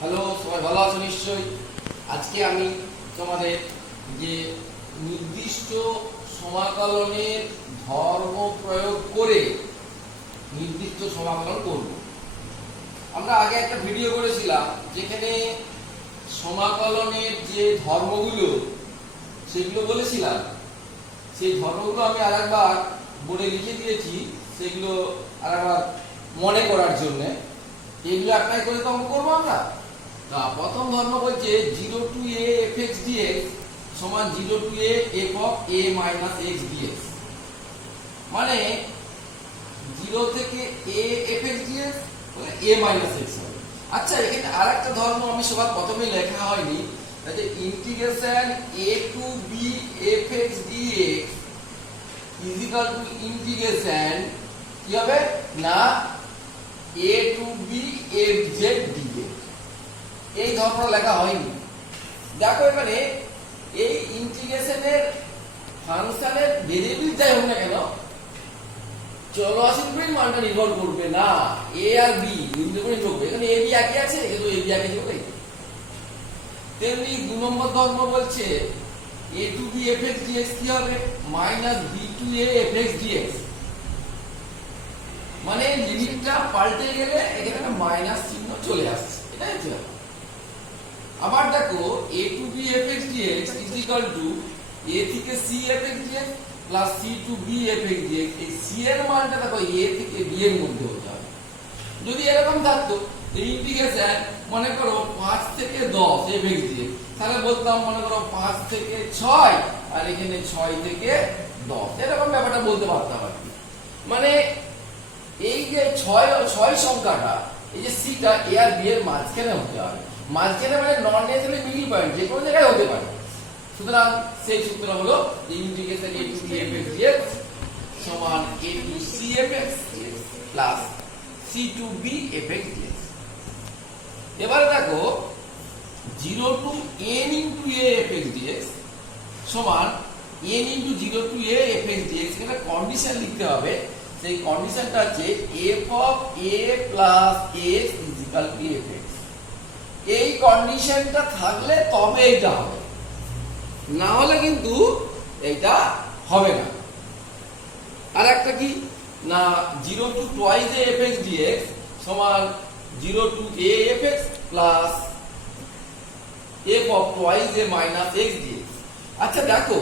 Hello, সবাই ভালো আছো নিশ্চয়ই। আজকে আমি তোমাদের যে নির্দিষ্ট সমাকলনের ধর্ম প্রয়োগ করে নির্দিষ্ট সমাকলন করব। আমরা আগে একটা ভিডিও করেছিলাম যেখানে সমাকলনের যে ধর্মগুলো সেগুলো বলেছিলাম। সেই ধর্মগুলো আমি আরেকবার বোর্ডে লিখে দিয়েছি, সেগুলো আরেকবার মনে করার জন্য। এগুলো অ্যাপ্লাই করে তো আমরা করবো। আমরা প্রথম ধর্ম বলছে 0 to a fx dx সমান 0 to a f of a minus x dx, মানে 0 থেকে a fx dx বলে a minus x হবে। আচ্ছা, এখানে আরেকটা ধর্ম আমি সবার প্রথমে লেখা হয়নি, যে integration a to b fx dx is equal to integration কি হবে না a to b fz dx। এই ধর্মটা লেখা হয়নি। দেখো এখানে এই ইন্টিগ্রেশনের ফাংশনের ভেরিয়েবল যাই হোক না কেন, চলরাশির উপরে মানটা নির্ভর করবে না, a আর b দুটোর উপরে নির্ভর করবে। এখানে a b একই আছে, কিন্তু a b একই ছিল তাই। তেমনি 2 নম্বর ধর্ম বলছে a to b fx dx কি হবে minus b to a fx dx, মানে লিমিটটা পাল্টে গেলে এখানে একটা মাইনাস চিহ্ন চলে আসছে, এটাই হচ্ছে। আবার দেখো a to b fx dx is equal to a থেকে c fx dx plus c to b fx dx। এই c এর মানটা দেখো a থেকে b এর মধ্যে হতে হবে। যদি এরকম থাকতো এই ইন্টিগ্রেশন মনে করো 5 থেকে 10 fx dx, তাহলে বলতাম মনে করো 5 থেকে 6 আর এখানে 6 থেকে 10, এরকম ব্যাপারটা বলতে পারতাম আর কি। মানে এই যে 6 সংখ্যাটা, এই যে সিটা a আর b এর মাঝখানে হতে হবে। মাঝখানে মানে নন নেসেসারি মিডল পয়েন্ট, যে কোনো জায়গায় হতে পারে। সুতরাং সেই সূত্র হলো integration a to b fx dx সমান a to c fx dx plus c to b fx dx। এবারে দেখো 0 to n into a fx dx সমান n into 0 to a fx dx। এখানে কন্ডিশন লিখতে হবে। সেই কন্ডিশনটা হচ্ছে f of a plus s is equal to fx। এই কন্ডিশনটা থাকলে তবে এটা হবে, না হলে কিন্তু এটা হবে না। আর একটা কি না 0 to twice a fx dx সমান 0 to a fx plus f of twice a minus x dx। আচ্ছা দেখো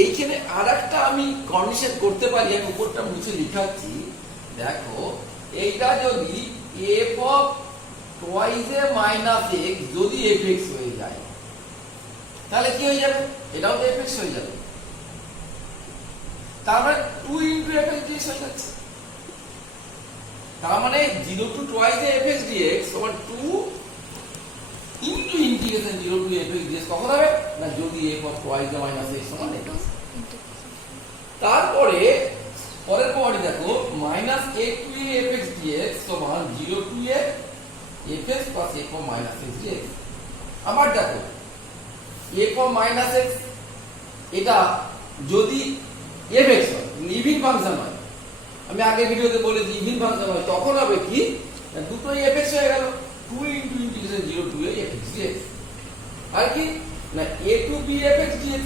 এইখানে আরেকটা আমি কন্ডিশন করতে পারি, আমি উপরটা মুছে লিখাচ্ছি। দেখো এইটা যদি f of twice a minus x যদি fx হয়ে যায়, তাহলে কি হয়ে যাবে, এটাও তো fx হয়ে যাবে। তার মানে 2 into fx dx হয়ে যাচ্ছে। তার মানে 0 to twice a fx dx সমান 2 into integration 0 to fx dx কখন হবে না যদি f of twice a minus x সমান fx। তারপরে পরের পরটি দেখো minus a to a fx dx সমান 0 to a fx plus f of minus x dx। আবার দেখো f of minus x এটা যদি fx হয়, ইভিন ফাংশন হয়, আমি আগের ভিডিওতে বলেছি ইভিন ফাংশন হয়, তখন হবে কি না দুটোই fx হয়ে গেল 2 into integration 0 to a fx dx। আর কি না a to b fx dx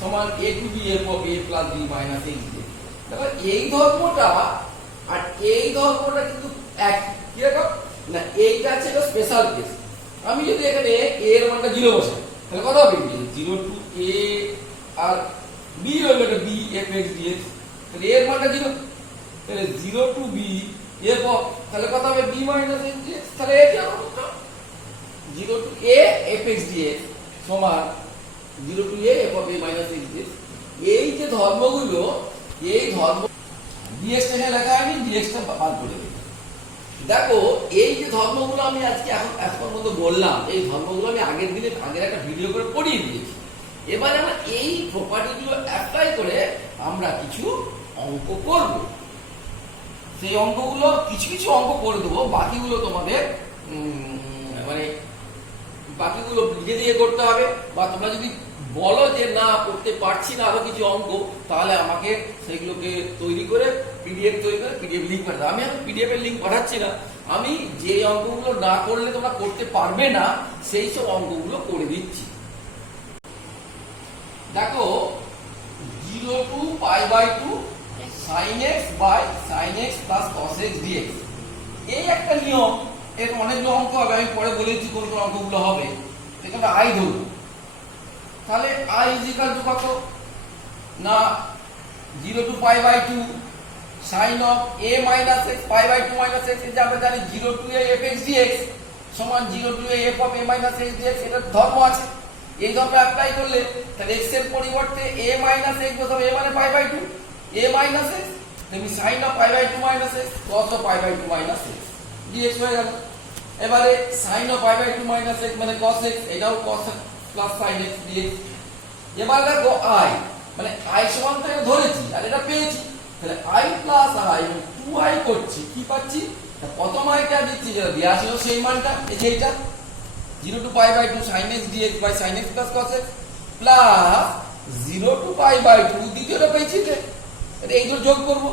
সমান a to b f of a plus b minus x dx। দেখো এই ধর্মটা আর এই ধর্মটা কিন্তু এক, কি রকম না এইটা ছিল স্পেশাল কেস। আমি যদি এখানে a এর মানটা 0 বসাই, তাহলে কত হবে 0 to a আর b হলো এটা b fx dx, তাহলে a এর মানটা 0, তাহলে 0 to b f of তাহলে কত হবে b minus x dx। তাহলে এটা আমার উত্তর 0 to a fx dx সমান 0 to a f of a minus x dx। এই যে ধর্মগুলো, এই ধর্ম dx টা লেখা হয়নি, dx টা বাদ করে দিই। দেখো এই যে ধর্মগুলো আমি আজকে এখন পর্যন্ত বললাম, এই ধর্মগুলো আমি আগের একটা ভিডিও করে পড়িয়ে দিয়েছি। এবারে আমরা এই প্রপার্টিগুলো অ্যাপ্লাই করে আমরা কিছু অঙ্ক করব। সেই অঙ্কগুলো কিছু অঙ্ক করে দেবো, বাকিগুলো তোমাদের মানে বাকিগুলো নিজে দিয়ে করতে হবে। বা তোমরা যদি বলো যে না করতে পারছি না আরো কিছু অঙ্ক, তাহলে আমাকে সেগুলোকে তৈরি করে পিডিএফ লিঙ্ক পাঠাতে। আমি এখন পিডিএফ এর লিঙ্ক পাঠাচ্ছি না, আমি যে অঙ্কগুলো না করলে তোমরা করতে পারবে না সেই সব অঙ্কগুলো করে দিচ্ছি। দেখো 0 to π/2 sin x by sin x plus cos x dx, এই একটা নিয়ম। এর অনেকগুলো অঙ্ক হবে, আমি পরে বলেছি কোন কোন অঙ্কগুলো হবে। এখানে i ধরো, তাহলে i = কত না 0 to π/2 sin of a minus x π/2 minus x, যে আমরা জানি 0 to a fx dx সমান 0 to a f of a minus x dx, এটা ধর্ম আছে। এই ধর্ম অ্যাপ্লাই করলে তাহলে x এর পরিবর্তে a minus x বসাবো, a মানে π/2, a minus x তুমি sin of π/2 minus x cos of π/2 minus x dx হয়ে গেল। এবারে sin of π/2 minus x মানে cos x, এটাও cos plus sin x dx। এবার দেখো i মানে i সমান তো ধরেছি আর এটা পেয়েছি, তাহলে i plus i 2i করছি, কি পাচ্ছি প্রথম iটা দিচ্ছি যেটা দেয়া ছিল সেই মানটা, এই যে এটা 0 to π/2 sin x dx by sin x plus cos x plus 0 to π/2 দ্বিতীয়টা পেয়েছি, এটা এই দুটো যোগ করব।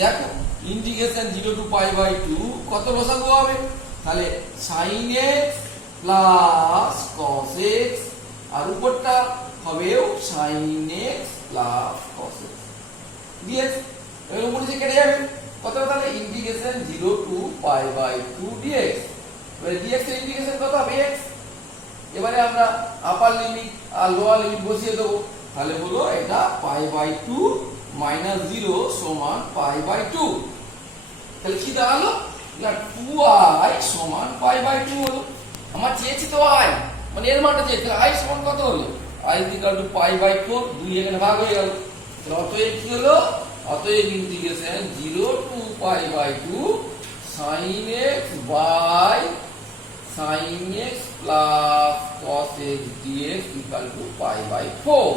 দেখো ইন্টিগ্রেশন 0 to π/2 কত লসাগু হবে, তাহলে sin x plus cos x আর উপরটা হবেও sin x plus cos x dx। এর উপরে যে কেটে যাবে কত, তাহলে ইন্টিগ্রেশন 0 to π/2 dx। এবারে dx এর ইন্টিগ্রেশন কত হবে x। এবারে আমরা আপার লিমিট আর লোয়ার লিমিট বসিয়ে দেব, তাহলে হলো এটা π/2 - 0 সমান π/2। তাহলে কি দাঁড়ালো না 2i সমান π/2 হলো। আমার চেয়েছি তো i মানে এর মানটা চেয়েছি, i সমান কত হলো, i = π/4, 2 এখানে ভাগ হয়ে গেল। তাহলে অতএব কি হলো, অতএব integration 0 to π/2 sin x by sin x plus cos x dx = π/4।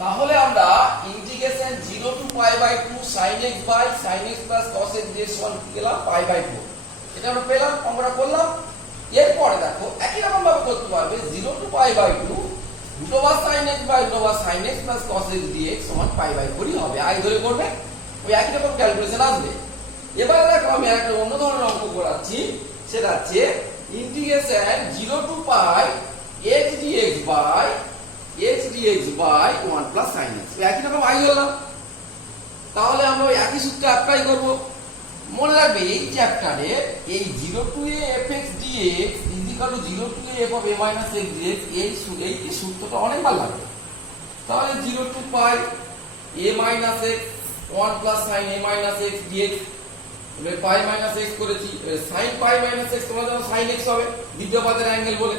তাহলে আমরা integration 0 to π/2 sin x by sin x plus cos x dx সমান কি পেলাম π/4, এটা আমরা পেলাম, আমরা করলাম। এরপরে দেখো একই রকম ভাবে করতে পারবে 0 to π/2 √sin x by √sin x plus cos x dx সমান π/4ই হবে, i ধরে করবে, ওই একই রকম ক্যালকুলেশন আসবে। এবারে দেখো আমি একটা অন্য ধরনের অঙ্ক করাচ্ছি, সেটা হচ্ছে integration 0 to π x dx by 1 plus sin x, একই রকম i ধরলাম। তাহলে আমরা ওই একই সূত্র অ্যাপ্লাই করব। মনে রাখবে এই চ্যাপ্টারে এই 0 to a fx dx = 0 to a f of a minus x dx, এই সূত্রটা অনেকবার লাগবে। তাহলে 0 to π a minus x 1 plus sin a minus x dx, এবারে π minus x করেছি, sin π minus x তোমরা জানো sin x হবে, দ্বিতীয় পদের অ্যাঙ্গেল বলে,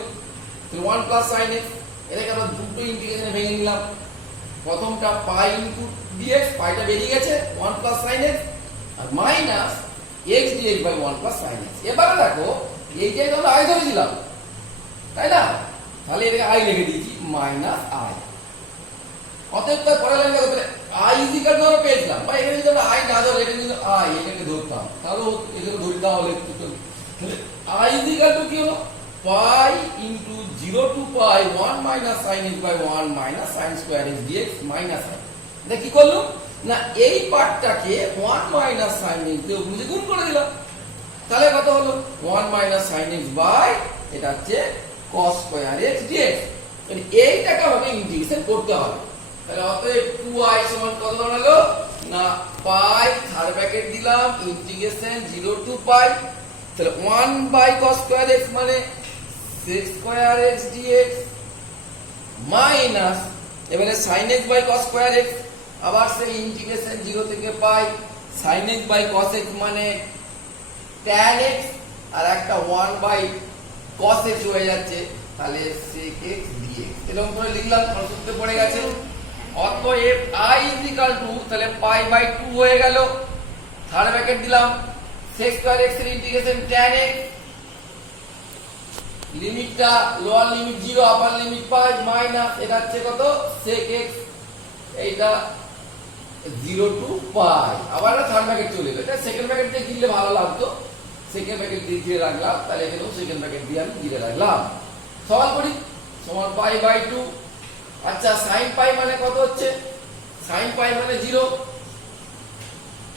তাহলে 1 plus sin x, এটাকে আমরা দুটো ইন্টিগ্রেশনে ভেঙে নিলাম। প্রথমটা π into dx, পাইটা বেরিয়ে গেছে 1 plus sin x আর minus x dx by 1 plus sin x। এবারে দেখো এইটাই তো আমরা i ধরেছিলাম, তাই না, তাহলে এটাকে i লিখে দিয়েছি মাইনাস i। অতএব তার পরের লাইনে দেখো তাহলে i = ধরে পেয়েছিলাম, বা এখানে যদি আমরা i না ধরে এটা কিন্তু i এটাকে ধরতাম, তাহলে এটাকে ধরে দাও হলে তাহলে i = কি হলো π into 0 to π 1 minus sin x by 1 minus sin square x dx minus i। এটা কি করলো না এই পার্টটাকে 1 minus sin x দিয়ে উপরে গুণ করে দিলাম, তাহলে কত হলো 1 minus sin x by এটা হচ্ছে cos square x dx। মানে এইটাকে আমাকে ইন্টিগ্রেশন করতে হবে। তাহলে অতএব 2i সমান কত দাঁড়ালো না π থার্ড ব্র্যাকেট দিলাম ইন্টিগ্রেশন 0 to π, তাহলে 1 by cos square x মানে sec square x dx minus এবারে sin x by cos square x, আবার সেই ইন্টিগ্রেশন 0 থেকে π sin x by cos x মানে tan x আর একটা 1 by cos x হয়ে যাচ্ছে, তাহলে sec x dx এরকম করে লিখলাম, সূত্রে পড়ে গেছে। অতএব i = তাহলে π/2 হয়ে গেল, থার্ড ব্র্যাকেট দিলাম sec square x এর ইন্টিগ্রেশন tan x, লিমিটটা lower limit 0 upper limit π minus এটা হচ্ছে কত sec x, এইটা 0 to π, আবার থার্ড ব্র্যাকেট চলে গেল, এটা সেকেন্ড ব্র্যাকেট দিয়ে দিলে ভালো লাগতো, সেকেন্ড ব্র্যাকেট দিয়ে রাখলাম, তাহলে এখানেও সেকেন্ড ব্র্যাকেট দিয়ে আমি দিয়ে রাখলাম। সমান করি সমান π/2। আচ্ছা sin π মানে কত হচ্ছে, sin π মানে 0,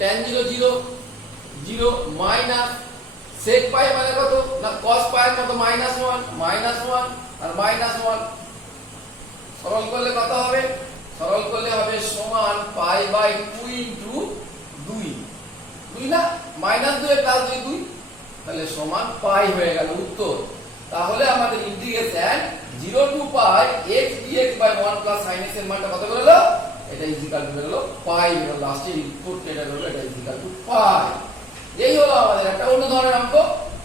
tan 0 0, 0 মাইনাস sec পাই মানে কত না cos পাই এর মতো -1 আর -1 সরল করলে কত হবে সরল করলে হবে সমান পাই বাই 2 ইনটু 2 না -2 প্লাস 2 তাহলে সমান পাই হয়ে গেল উত্তর তাহলে আমাদের integration 0 to pi x dx by 1 plus sin x এর মানটা কত হলো এটা ইকুয়াল টু হলো পাই হলো লাস্টে ইনপুট এটা হলো এটা ইকুয়াল টু পাই এই হলো আমাদের একটা অন্য ধরনের অঙ্ক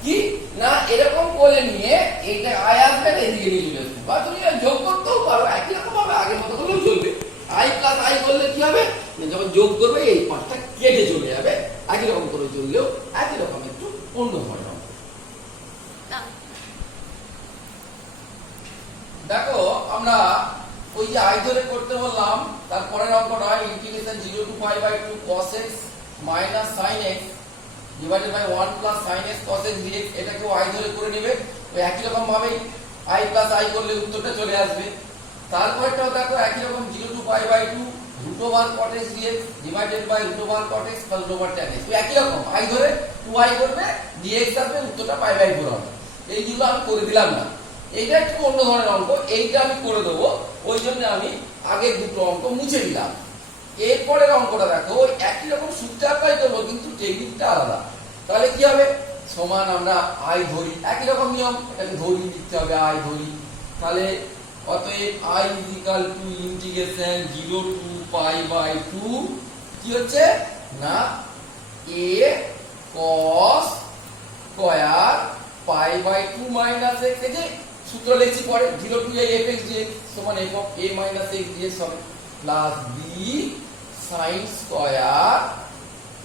কি না এরকম করে নিয়ে এইটা আই আসবে এদিকে নিয়ে চলে আসবে বা তুমি যোগ করতেও পারো একই রকম ভাবে আগের মতো করলেও চলবে i প্লাস i করলে কি হবে যখন যোগ করবে এই পাঁচটা কেটে চলে যাবে একই রকম করে চললেও একই রকম একটু অন্য ধরনের অঙ্ক দেখো আমরা ওই যে i ধরে করতে বললাম তারপরের অঙ্কটা integration 0 to pi by 2 cos x minus sin x divided by 1 plus sin x cos x dx এটাকে i ধরে করে নেবে ওই একই রকম ভাবে i প্লাস i করলে উত্তরটা চলে আসবে তারপরটাও দেখো একই রকম 0 to pi by 2 root over cot x dx divided by root over cot x plus root over tan x ওই একই রকম i ধরে 2i করবে dx আসবে উত্তরটা পাই বাই 4 হবে এইগুলো আমি করে দিলাম না এইটা একটু অন্য ধরনের অঙ্ক এইটা আমি করে দেবো ওই জন্য আমি আগের দুটো অঙ্ক মুছে দিলাম এরপরের অঙ্কটা দেখো ওই একই রকম সূত্র অ্যাপ্লাই করবো কিন্তু টেকনিকটা আলাদা তাহলে কি হবে সমান আমরা i ধরি একই রকম নিয়ম এটাকে ধরি দিতে হবে i ধরি তাহলে অতএব i equal to integration 0 to pi by 2 কি হচ্ছে না a cos square pi by 2 minus x এই যে সূত্র লিখছি পরে 0 টু a fx dx সমান f of a minus x dx হবে plus b sin square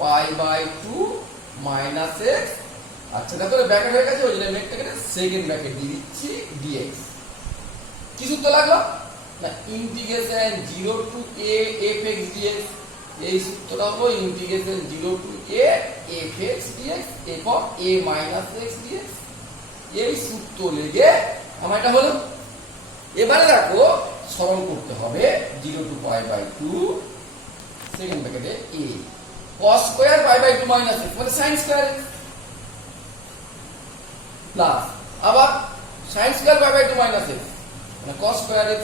pi by 2 minus x আচ্ছা দেখো ব্র্যাকেট হয়ে গেছে ওই জন্য আমি একটা সেকেন্ড ব্র্যাকেট দিয়ে দিচ্ছি dx কি সূত্র লাগলো না integration 0 to a fx dx এই সূত্রটা হলো integration 0 to a fx dx f of a minus x dx এই সূত্র লেগে আমার এটা হলো এবারে দেখো সরল করতে হবে 0 টু পাই বাই 2 সেকেন্ড ব্র্যাকেটে a cos square pi by 2 minus x মানে sin স্কয়ার x প্লাস আবার sin square pi by 2 minus x মানে cos স্কয়ার x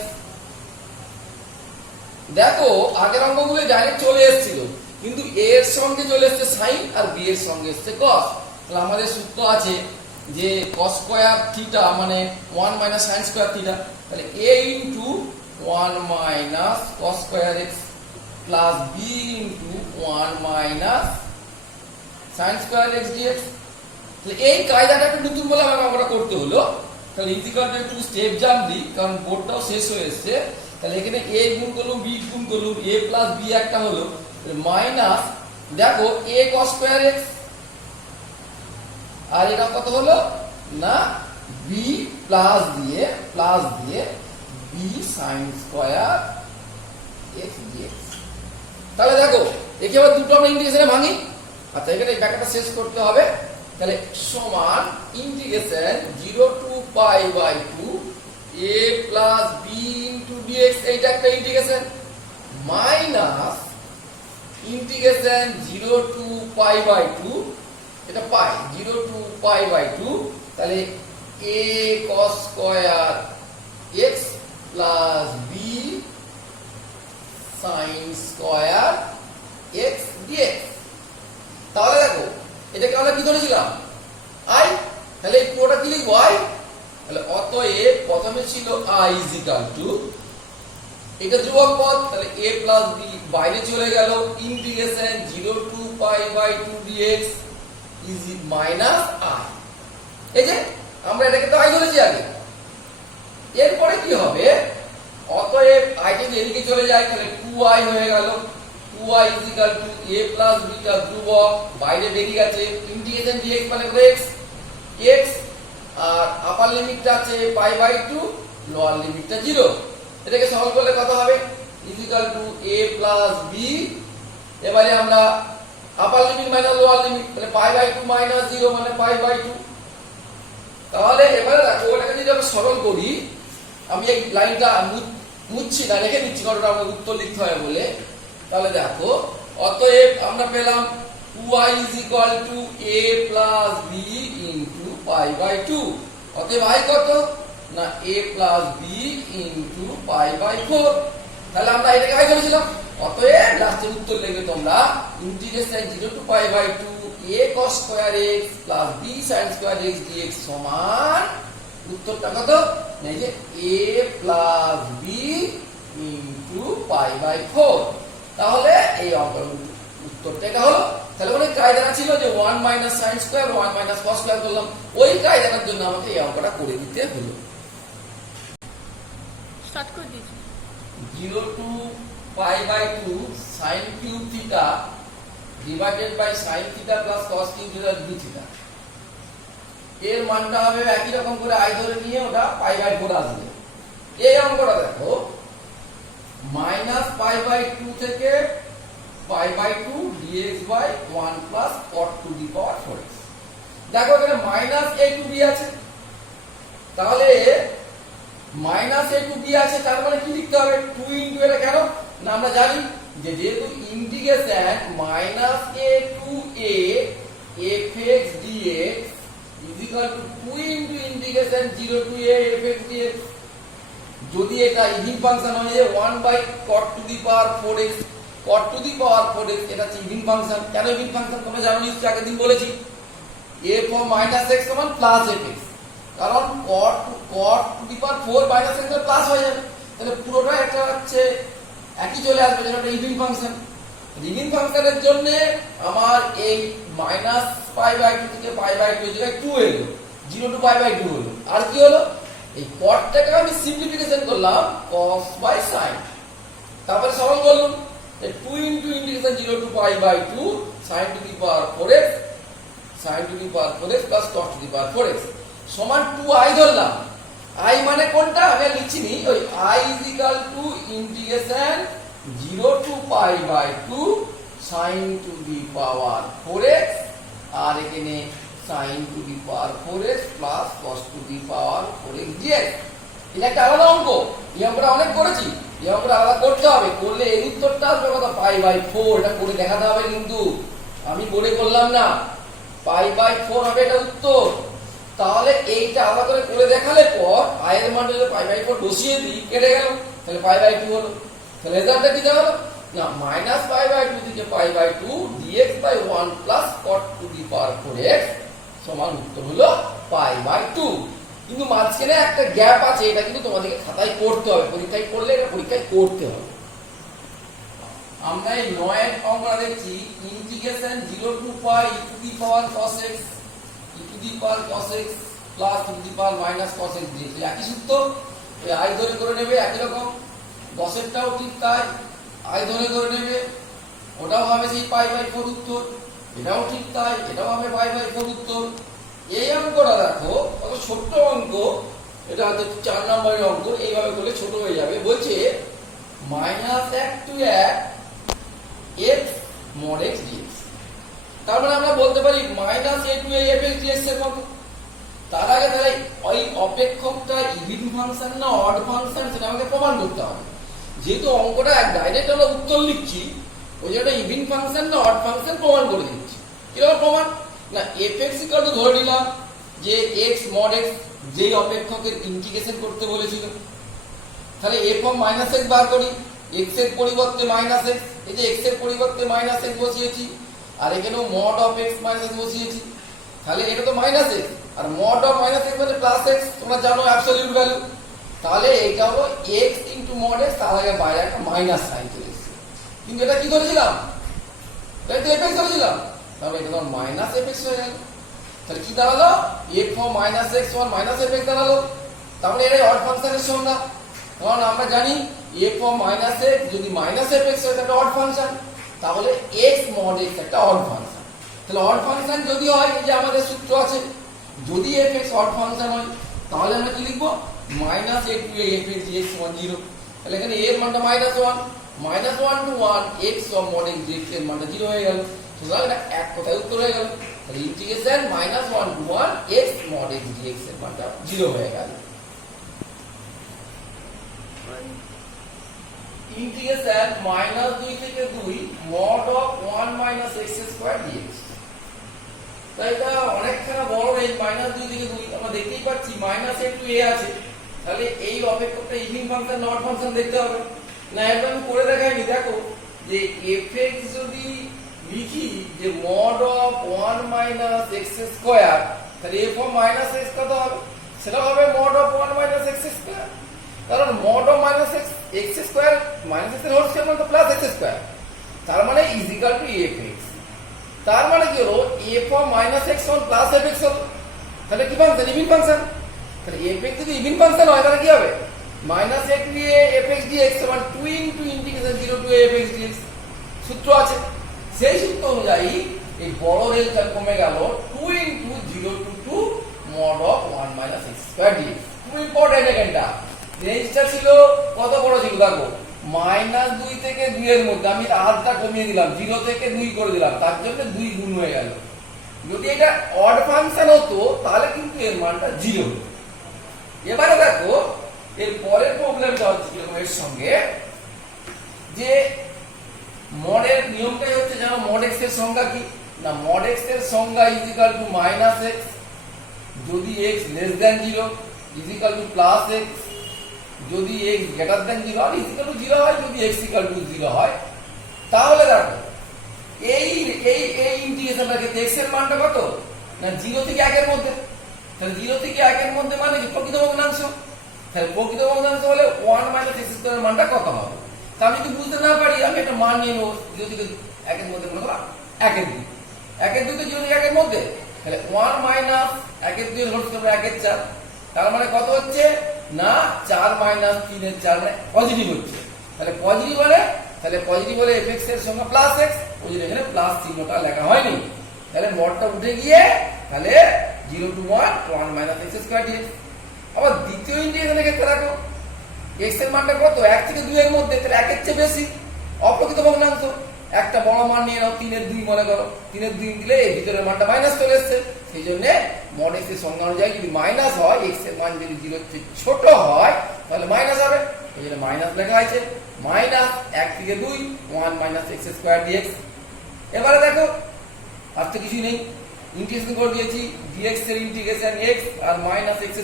দেখো আগের অঙ্কগুলো ডাইরেক্ট চলে এসেছিল কিন্তু a এর সঙ্গে চলে এসেছে sin আর b এর সঙ্গে এসেছে cos তাহলে আমাদের সূত্র আছে যে cos স্কয়ার থিটা মানে 1 মাইনাস sin স্কয়ার থিটা তাহলে a into 1 minus cos square x plus b into 1 minus sin square x dx তাহলে এই কায়দাটা একটু নতুন বলে আমরা করতে হলো তাহলে ইন্টিগ্রালটা একটু স্টেপ জাম্প দিই কারণ বোর্ডটাও শেষ হয়ে এসেছে তাহলে এখানে a গুণ করলাম b গুণ করলাম a প্লাস b একটা হলো মাইনাস দেখো a cos স্কয়ার x আর এটা কত হলো না b প্লাস দিয়ে b sin square x dx তাহলে দেখো একে আবার দুটো আমরা ইন্টিগ্রেশনে ভাঙি আচ্ছা এখানে এই ব্যাপারটা শেষ করতে হবে তাহলে সমান integration 0 to pi by 2 a plus b into dx এইটা একটা integration minus integration 0 to pi by 2 এটা পাই 0 টু পাই বাই 2 তাহলে a cos square x plus b sin square x dx তাহলে দেখো এটাকে আমরা কি ধরেছিলাম i তাহলে এই পুরোটা কি লিখবো i তাহলে অতএব প্রথমে ছিল i ইকুয়াল টু এটা ধ্রুবক পদ তাহলে a প্লাস b বাইরে চলে গেল integration 0 to pi by 2 dx is minus i এই যে আমরা এটাকে তো i ধরেছি আগে এরপরে কি হবে অতএব i টা এদিকে চলে যায় তাহলে 2i হয়ে গেল 2i equal to a plus b টা ধ্রুবক বাইরে বেরিয়ে গেছে ইন্টিগ্রেশন dx মানে x x আর আপার লিমিটটা আছে পাই বাই 2 লোয়ার লিমিটটা 0 এটাকে সরল করলে কত হবে equal to a plus b এবারে আমরা আপার লিমিট মাইনাস লোয়ার লিমিট তাহলে পাই বাই 2 মাইনাস 0 মানে পাই বাই 2 তাহলে এবারে দেখো ওটাকে যদি আমরা সরল করি আমি এই লাইনটা মুছছি না রেখে দিচ্ছি কারণ আমরা উত্তর লিখতে হয় বলে তাহলে দেখো অতএব আমরা পেলাম 2i is equal to a plus b into pi by 2 অতএব i কত না a plus b into pi by 4 তাহলে আমরা এটাকে i ধরেছিলাম অতএব লাস্টের উত্তর লিখবে তোমরা integration 0 to pi by 2 a cos square x plus b sin square x dx সমান উত্তরটা কত না এই যে a plus b into pi by 4 তাহলে এই অঙ্কের উত্তরটা এটা হলো তাহলে মানে কায়দাটা ছিল যে 1 minus sin square 1 minus cos square করলাম ওই কায়দাটার জন্য আমাকে এই অঙ্কটা করে দিতে হলো স্টার্ট করে দিয়েছি 0 to pi by 2 sin cube theta divided by sin theta plus cos cube theta d theta এর মানটা হবে একই রকম করে i ধরে নিয়ে ওটা pi by 4 আসবে এই অঙ্কটা দেখো minus pi by 2 থেকে pi by 2 dx by 1 plus cot to the power 4x দেখো এখানে minus a to b আছে তাহলে minus a to b আছে তার মানে কি লিখতে হবে 2 into এটা কেন না আমরা জানি যে যেহেতু integration minus a to a fx dx is equal to 2 into integration 0 to a fx dx যদি এটা ইভিন ফাংশন হয়ে যায় 1 by cot to the power 4x cot to the power 4x এটা হচ্ছে ইভিন ফাংশন কেন even function তোমরা জানো নিশ্চয়ই আগের দিন বলেছি a for minus x সমান plus fx কারণ cot to the power 4 minus x এর প্লাস হয়ে যাবে তাহলে পুরোটা একটা হচ্ছে একই চলে আসবে যেটা একটা ইভিন ফাংশন ইভিন ফাংশনের জন্য আমার এই minus pi by 2 থেকে pi by 2 এর জায়গায় 2 এলো 0 to pi by 2 হলো আর কি হলো এই cotটাকে আমি সিম্পলিফিকেশন করলাম cos by sin তারপরে সরল করলাম 2 into integration 0 to pi by 2 sin to the power 4x sin to the power 4x plus cos to the power 4x সমান 2i ধরলাম i মানে কোনটা আমি লিখিনি ওই i is equal to integration 0 to pi by 2 sin to the power 4x আর এখানে sin to the power 4x plus cos to the power 4x dx এটা একটা আলাদা অঙ্ক এই অঙ্কটা অনেক করেছি এই অঙ্কটা আলাদা করতে হবে করলে এর উত্তরটা আসবে কত পাই বাই 4 এটা করে দেখাতে হবে কিন্তু আমি বলে করলাম না পাই বাই 4 হবে এটা উত্তর তাহলে এইটা আলাদা করে দেখালে পর i এর মান যদি পাই বাই 4 বসিয়ে দিই কেটে গেল তাহলে পাই বাই 2 হলো তাহলে রেজাল্টটা কি দাঁড়ালো না মাইনাস পাই বাই 2 থেকে pi by 2 dx by 1 plus cot to the power 4x সমান উত্তর হলো পাই বাই 2 কিন্তু মাঝখানে একটা গ্যাপ আছে এটা কিন্তু তোমাদেরকে খাতায় করতে হবে পরীক্ষায় করলে এটা পরীক্ষায় করতে হবে আমরা এই 9 এর অঙ্কটা দেখছি integration 0 to pi e to the power cos x e to the power cos x plus e to the power minus cos x dx একই সূত্র এই i ধরে করে নেবে একই রকম 10 এরটাও ঠিক তাই i ধরে নেবে ওটাও হবে সেই পাই বাই 4 উত্তর এটাও ঠিক তাই এটাও হবে পাই বাই 4 উত্তর এই অঙ্কটা দেখো কত ছোট অঙ্ক এটা হচ্ছে 4 নম্বরের অঙ্ক এইভাবে করলে ছোট হয়ে যাবে বলছে -1 to 1 x mod x dx তার মানে আমরা বলতে পারি -a to a fx dx এর মতো তার আগে তাহলে ওই অপেক্ষকটা ইভিন ফাংশন না অড ফাংশন সেটা আমাকে প্রমাণ করতে হবে যেহেতু অঙ্কটা ডাইরেক্ট আমরা উত্তর লিখছি ওই জন্য ইভিন ফাংশন না অড ফাংশন প্রমাণ করে দিচ্ছি কিরকম প্রমাণ না fx ধরে নিলাম যে x mod x যেই অপেক্ষকের ইন্টিগ্রেশন করতে বলেছিল তাহলে f of -x বার করি x এর পরিবর্তে -x এই যে x এর পরিবর্তে -x বসিয়েছি আর এখানেও mod of x - x বসিয়েছি তাহলে এটা তো -x R mod of -x মানে +x তোমরা জানো অ্যাবসলিউট ভ্যালু তাহলে এটা হলো x mod x তার আগে বাইরে একটা মাইনাস সাইন চলে এসেছে কিন্তু এটা কি ধরেছিলাম এটা তো fx ধরেছিলাম তাহলে এটা তো -fx হয়ে গেল তাহলে কি দাঁড়ালো f of -x - fx দাঁড়ালো তাহলে এটা অড ফাংশনের সংজ্ঞা কারণ আমরা জানি f of -x যদি -fx হয় তাহলে অড ফাংশন তাহলে x mod x একটা অড ফাংশন তাহলে অড ফাংশন যদি হয় এই যে আমাদের সূত্র আছে যদি fx অড ফাংশন হয় তাহলে আমরা কি লিখব -a to a fx dx 0 তাহলে এখানে a এর মানটা -1 -1 to 1 x of mod x dx এর মানটা 0 হয়ে গেল সুতরাং এটা এক কথায় উত্তর হয়ে গেল তাহলে integration -1 to 1 x mod x dx এর মানটা 0 হয়ে গেল ইন্টিগ্রেশন -2 থেকে 2 mod of 1 minus x square dx। তাই এটা অনেকখানা বড় রেঞ্জ -2 থেকে 2 আমরা দেখতেই পাচ্ছি মাইনাস a টু a আছে, তাহলে এই অপেক্ষকটা ইভিন ফাংশন নট ফাংশন দেখতে হবে না। এটা আমি করে দেখাইনি, দেখো যে fx যদি লিখি যে mod of 1 minus x square, তাহলে f of minus x কত হবে? সেটা হবে mod of 1 minus x square, কারণ mod of minus x square minus x এর হোল স্কয়ার মানে প্লাস x স্কয়ার, তার মানে ইজ ইকুয়াল টু fx। তার মানে কি হলো f of minus x on plus fx হলো, তাহলে কি ফাংশন? Even function. তাহলে fx যদি ইভিন ফাংশন হয় তাহলে কি হবে? minus a to a fx dx সমান 2 into integration 0 to a fx dx সূত্র আছে। সেই সূত্র অনুযায়ী এই বড় রেঞ্জটা কমে গেল 2 into 0 to 2 mod of 1 minus x square dx। খুব ইম্পর্টেন্ট এখানটা। রেঞ্জটা ছিল কত বড় ছিল দেখো, -2 থেকে 2 এর মধ্যে। আমি আধটা কমিয়ে দিলাম, 0 থেকে 2 করে দিলাম, তার জন্য 2 গুণ হয়ে গেল। যদি এটা অড ফাংশন হতো তাহলে কিন্তু এর মানটা 0 হতো। এবারে দেখো এর পরের প্রবলেমটা হচ্ছে এর সঙ্গে যে মডের নিয়মটাই হচ্ছে জানো mod x এর সংজ্ঞা কি না, mod x এর সংজ্ঞা ইজ ইকুয়াল টু -x যদি x less than 0 is equal to plus x যদি x গ্রেটার দ্যান 0 আর ইজ ইকুয়াল টু 0 হয়, যদি x ইকুয়াল টু 0 হয়। তাহলে দেখো এই এই এই ইন্টিগ্রেশনটাকে x এর মানটা কত না 0 থেকে 1 এর মধ্যে। তাহলে 0 থেকে 1 এর মধ্যে মানে কি প্রকৃত ভগ্নাংশ। তাহলে প্রকৃত ভগ্নাংশ হলে 1 minus x স্কয়ার এর মানটা কত হবে? তা আমি যদি বুঝতে না পারি আমি একটা মান নিয়ে নেব 0 থেকে 1 এর মধ্যে, মনে করো 1 এর 2, 1 এর 2 তো 0 থেকে 1 এর মধ্যে, তাহলে 1 minus 1 এর 2 এর হোল স্কয়ার 1 এর 4, তার মানে কত হচ্ছে না 4 minus 3 এর 4 মানে পজিটিভ হচ্ছে। তাহলে পজিটিভ হলে fx এর সঙ্গে প্লাস x, ওই জন্য এখানে প্লাস চিহ্নটা লেখা হয়নি। তাহলে মডটা উঠে গিয়ে তাহলে 0 to 1 minus x square dx। আবার দ্বিতীয় ইন্টিগ্রেশনের ক্ষেত্রে দেখো x এর মানটা কত 1 থেকে 2 এর মধ্যে, তাহলে 1 এর চেয়ে বেশি অপ্রকৃত ভগ্নাংশ। একটা বড় মান নিয়ে নাও 3 এর 2 মনে করো, 3 এর 2 দিলে এই ভিতরের মানটা মাইনাস চলে আসছে। সেই জন্য mod x এর সংজ্ঞা অনুযায়ী যদি মাইনাস হয়, x এর মান যদি 0 এর চেয়ে ছোট হয় তাহলে মাইনাস হবে, এই জন্য মাইনাস লেখা আছে। মাইনাস 1 থেকে 2 1 minus x স্কয়ার dx। এবারে দেখো আর তো কিছু নেই, ইন্টিগ্রেশন করে দিয়েছি dx এর ইন্টিগ্রেশন x আর -x³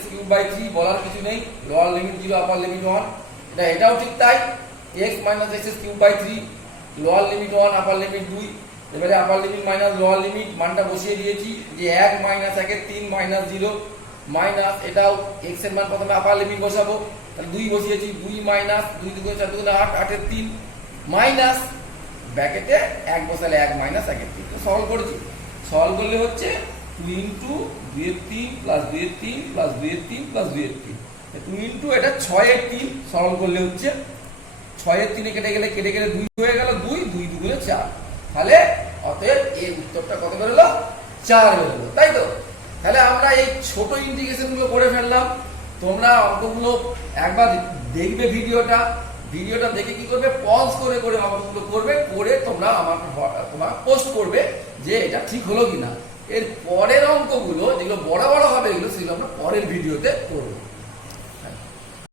3 বলার কিছু নেই, লোয়ার লিমিট 0 আপার লিমিট 1, এটাও ঠিক তাই। x - x³ 3 লোয়ার লিমিট 1 আপার লিমিট 2। এবারে আপার লিমিট মাইনাস লোয়ার লিমিট মানটা বসিয়ে দিয়েছি যে 1 - 1 এর 3 -0 মাইনাস এটাও x এর মান প্রথমে আপার লিমিট বসাবো, তাহলে 2 বসিয়েছি 2 - 2 2 4 2 8 8 এর 3 মাইনাস ব্র্যাকেটে 1 বসালে 1 - 1 এর 3। তো সলভ করেছি, সলভ করলে হচ্ছে 2 into 2 এর 3 প্লাস 2 এর 3 প্লাস 2 এর 3 প্লাস 2 এর 3, 2 into এটা 6 এর 3 সলভ করলে হচ্ছে 6 এর 3 কেটে গেলে 2 হয়ে গেল, 2 2 দুগুণে 4। তাহলে অতএব এর উত্তরটা কত বেরোলো 4 বেরোলো, তাই তো। তাহলে আমরা এই ছোট ইন্টিগ্রেশন গুলো করে ফেললাম। তোমরা অঙ্কগুলো একবার দেখবে, ভিডিওটা দেখে কি করবে পজ করে অঙ্কগুলো করবে, করে তোমরা তোমার পোস্ট করবে যে এটা ঠিক হলো কিনা। এর পরের অঙ্কগুলো যেগুলো বড় হবে এগুলো সেগুলো আমরা পরের ভিডিওতে করবো।